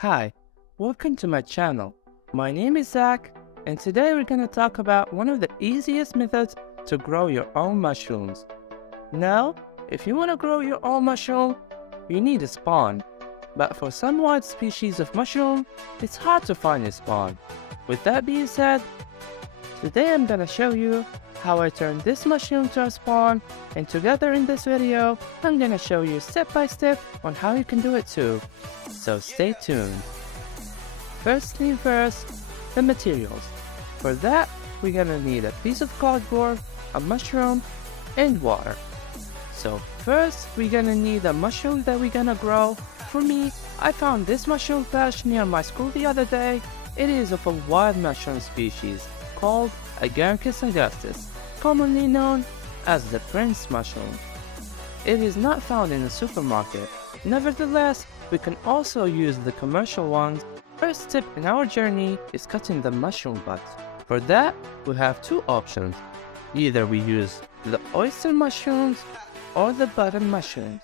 Hi, welcome to my channel. My name is Zach, and today we're going to talk about one of the easiest methods to grow your own mushrooms. Now, if you want to grow your own mushroom, you need a spawn. But for some wild species of mushroom, it's hard to find a spawn. With that being said, today I'm going to show you how I turned this mushroom to a spawn, and together in this video, I'm going to show you step by step on how you can do it too. So stay tuned. First thing first, the materials. For that, we're going to need a piece of cardboard, a mushroom, and water. So first, we're going to need a mushroom that we're going to grow. For me, I found this mushroom patch near my school the other day. It is of a wild mushroom species called Agaricus angustus, commonly known as the prince mushroom. It is not found in the supermarket. Nevertheless, we can also use the commercial ones. First step in our journey is cutting the mushroom butts. For that, we have two options. Either we use the oyster mushrooms or the button mushrooms.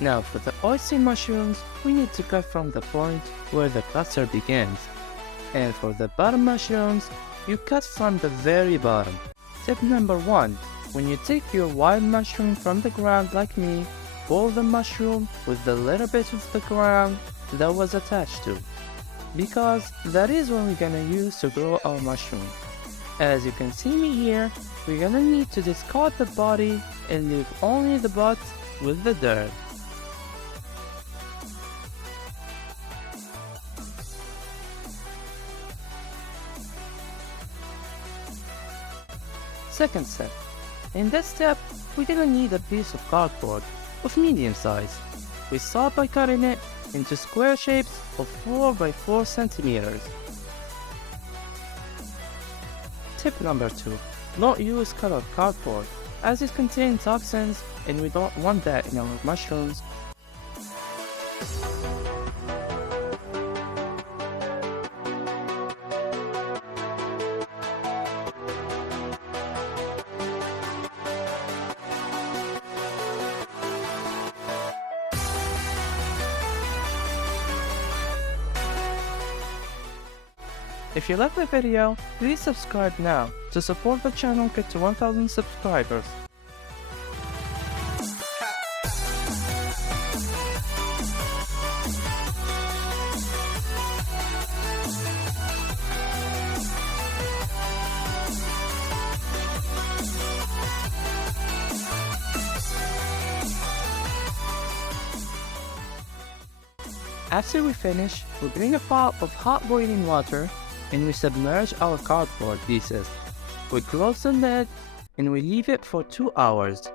Now for the oyster mushrooms, we need to cut from the point where the cluster begins. And for the button mushrooms, you cut from the very bottom. Tip number 1. When you take your wild mushroom from the ground like me, pull the mushroom with the little bit of the ground that was attached to, because that is what we're gonna use to grow our mushroom. As you can see me here, we're gonna need to discard the body and leave only the butt with the dirt. Second step. In this step, we're gonna need a piece of cardboard of medium size. We start by cutting it into square shapes of 4 by 4 centimeters. Tip number 2. Don't use colored cardboard, as it contains toxins and we don't want that in our mushrooms. If you like the video, please subscribe now to support the channel get to 1000 subscribers. After we finish, we bring a pot of hot boiling water and we submerge our cardboard pieces. We close the lid and we leave it for 2 hours.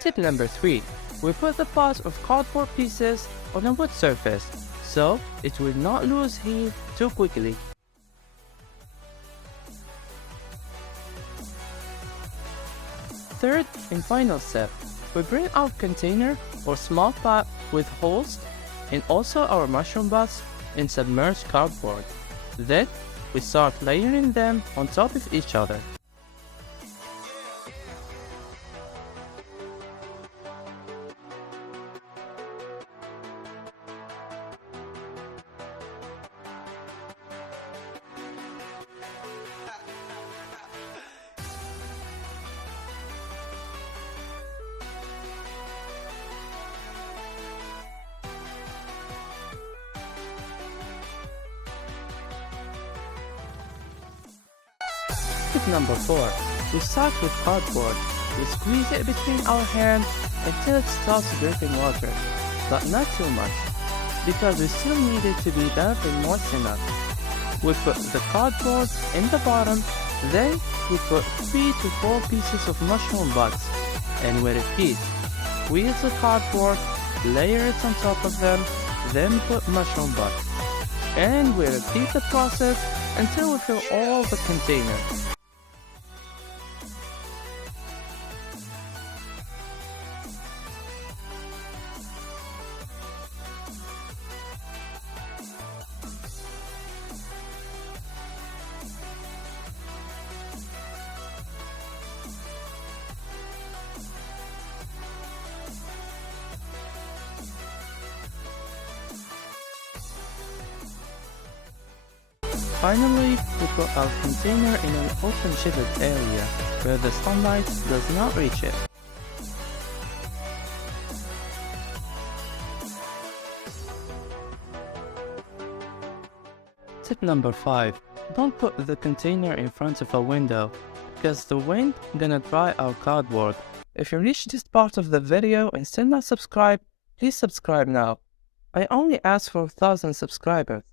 Tip number 3. We put the pot of cardboard pieces on a wood surface, so it will not lose heat too quickly. Third and final step. We bring our container or small pot with holes and also our mushroom butts in submerged cardboard. Then, we start layering them on top of each other. Tip number 4. We start with cardboard. We squeeze it between our hands until it starts dripping water, but not too much, because we still need it to be damp and moist enough. We put the cardboard in the bottom, then we put 3 to 4 pieces of mushroom butts, and we repeat. Squeeze the cardboard, layer it on top of them, then put mushroom butts. And we repeat the process until we fill all the container. Finally, we put our container in an open shaded area where the sunlight does not reach it. Tip number 5. Don't put the container in front of a window because the wind gonna dry our cardboard. If you reached this part of the video and still not subscribed, please subscribe now. I only ask for 1,000 subscribers.